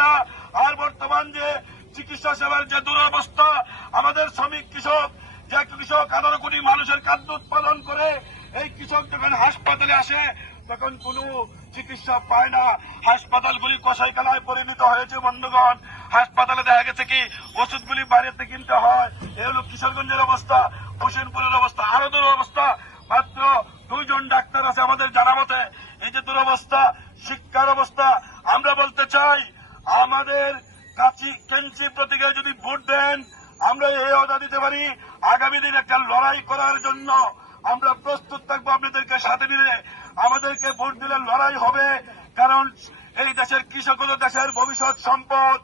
না, আর বর্তমান যে চিকিৎসা সেবার যে দুরবস্থা, আমাদের শ্রমিক কৃষক, যে কৃষক আঠারো কোটি মানুষের খাদ্য উৎপাদন করে, এই কৃষক যখন হাসপাতালে আসে, তখন কোনো চিকিৎসা পায় না। হাসপাতালগুলি কষাইখানায় পরিণত হয়েছে, বন্ধুগণ। হাসপাতালে দেখা গেছে কি, ওষুধগুলি বাইরেতে কিনতে হয়। এ হলো কিশোরগঞ্জের অবস্থা, হোসেনপুরের অবস্থা, আরও দুরবস্থা। মাত্র দুইজন ডাক্তার আছে আমাদের জানা মতে এই যে দুরবস্থা, শিক্ষার অবস্থা, আমরা বলতে চাই আমাদের কাছি কেঞ্চি প্রতীকে যদি ভোট দেন, আমরা এই অদা দিতে পারি। আগামী দিন একটা লড়াই করার জন্য আমরা প্রস্তুত থাকব আপনাদেরকে সাথে নিলে আমাদেরকে ভোট দিলে লড়াই হবে, কারণ এই দেশের কৃষক হলো দেশের ভবিষ্যৎ সম্পদ।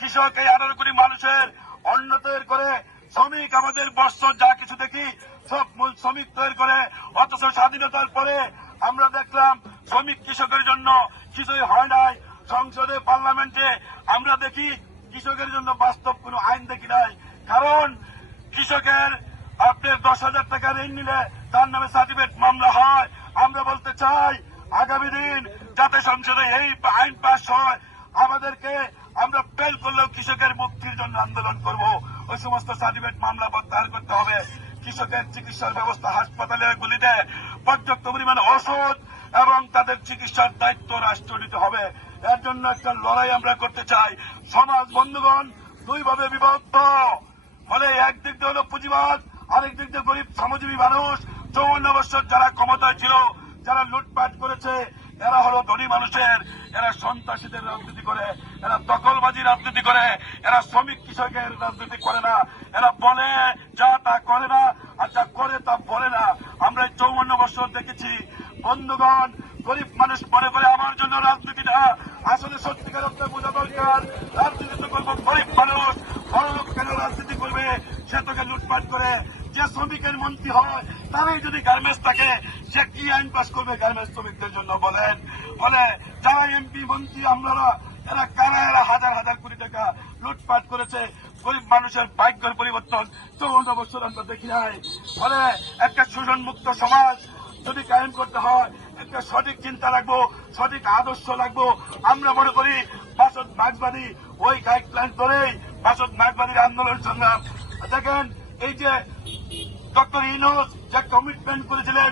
কৃষক এই আঠারো কোটি মানুষের অন্ন তৈরি করে, শ্রমিক আমাদের বর্ষ যা কিছু দেখি, সব মূল শ্রমিক তৈরি করে। অথচ স্বাধীনতার পরে আমরা দেখলাম, শ্রমিক কৃষকের জন্য কিছুই হয় নাই। সংসদে, পার্লামেন্টে আমরা দেখি কৃষকের জন্য বাস্তব কোনো আইন দেখি নাই। কারণ কৃষকের আপনার দশ হাজার টাকা ঋণ নিলে তার নামে সার্টিফিকেট মামলা হয়। আমরা বলতে চাই, আগামী দিন যাতে সংসদে এই আইন পাস হয়, আমাদেরকে আমরা ফেল করলেও কৃষকের মুক্তির জন্য আন্দোলন করব। ওই সমস্ত সার্টিফিকেট মামলা প্রত্যাহার করতে হবে। কৃষকের চিকিৎসার ব্যবস্থা হাসপাতালে গুলিতে পর্যাপ্ত পরিমাণ ওষুধ তাদের চিকিৎসার দায়িত্ব রাষ্ট্র নিতে হবে। এর জন্য একটা লড়াই আমরা করতে চাই। সমাজ বন্ধুগণ, দুইভাবে বিভক্ত। ফলে একদিক দিয়ে হলো পুঁজিবাদ, আরেক দিক দিয়ে গরিব শ্রমজীবী মানুষ। চৌবন্ন বছর যারা ক্ষমতায় ছিল, যারা লুটপাট করেছে, এরা হলো ধনী মানুষের। এরা সন্ত্রাসীদের রাজনীতি করে, এরা দখলবাজি রাজনীতি করে, এরা শ্রমিক কৃষকের রাজনীতি করে না। এরা বলে যা তা করে না, আর যা করে তা বলে না। আমরা চৌবন্ন বছর দেখেছি। বন্ধুগণ গরিব মানুষ মনে করে আমার জন্য রাজনীতিটা আসলে সত্যিকার অর্থে বোঝা দরকার। রাজনীতি তো করব গরিব মানুষ, বড় লোক কেন রাজনীতি করবে? সে তোকে লুটপাট করে। যে শ্রমিকের মন্ত্রী হয়, তারাই যদি গার্মেন্টস থাকে, সে কি আইন পাস করবে গার্মেন্টস শ্রমিকদের জন্য বলেন? ফলে যারা এমপি মন্ত্রী আমরা এরা কারা? এরা হাজার হাজার কোটি টাকা লুটপাট করেছে। গরিব মানুষের ভাগ্যের পরিবর্তন চৌন্ন বছর আমরা দেখি নাই। ফলে একটা শোষণ মুক্ত সমাজ যদি কায়েম করতে হয় একটা সঠিক চিন্তা রাখব, সঠিক আদর্শ রাখব। আমরা মনে করি বাসদ মার্ক্সবাদী ওই গাইডলাইন ধরেই বাসদ মার্ক্সবাদীর আন্দোলন সংগ্রাম দেখেন, এই যে ডক্টর ইনোস যে কমিটমেন্ট করেছিলেন